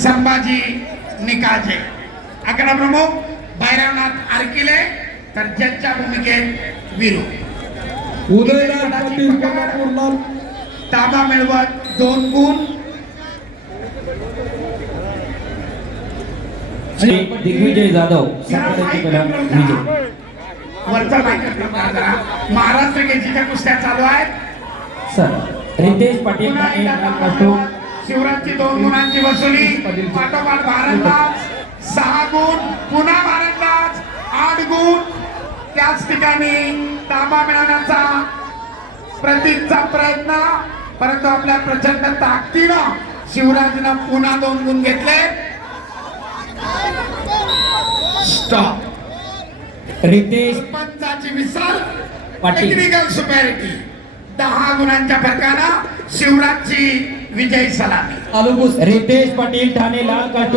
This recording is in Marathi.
संभाजी निकाजे, अकरा प्रमुख भैरवनाथ आरकिले, तर जजच्या भूमिकेत वीरू. उदयराज पाटील कोल्हापूर ताबा मिळवत 2 गुण. दिग्विजय जाधव विजय. वरचा महाराष्ट्र केसरीच्या कुस्त्या चालू आहेत. सर रितेश पाटील ठाणे लाल कास्टूम. शिवराजची 2 गुणांची वसुली. पाठोपाठ भारतलाच 6 गुण, पुन्हा भारतलाच 8 गुण. त्याच ठिकाणी ताबा मिळवण्याचा प्रतीकचा प्रयत्न, परंतु आपल्या प्रचंड ताकदीनं शिवराजनं पुन्हा 2 गुण घेतले. स्टॉप. रितेश पंचाची विसर. पाटील. टेक्निकल सुपॅरिटी 10 गुणांच्या फरकानं शिवराजची विजयी सलामी. रितेश पाटील ठाणे लाल कास्टूम.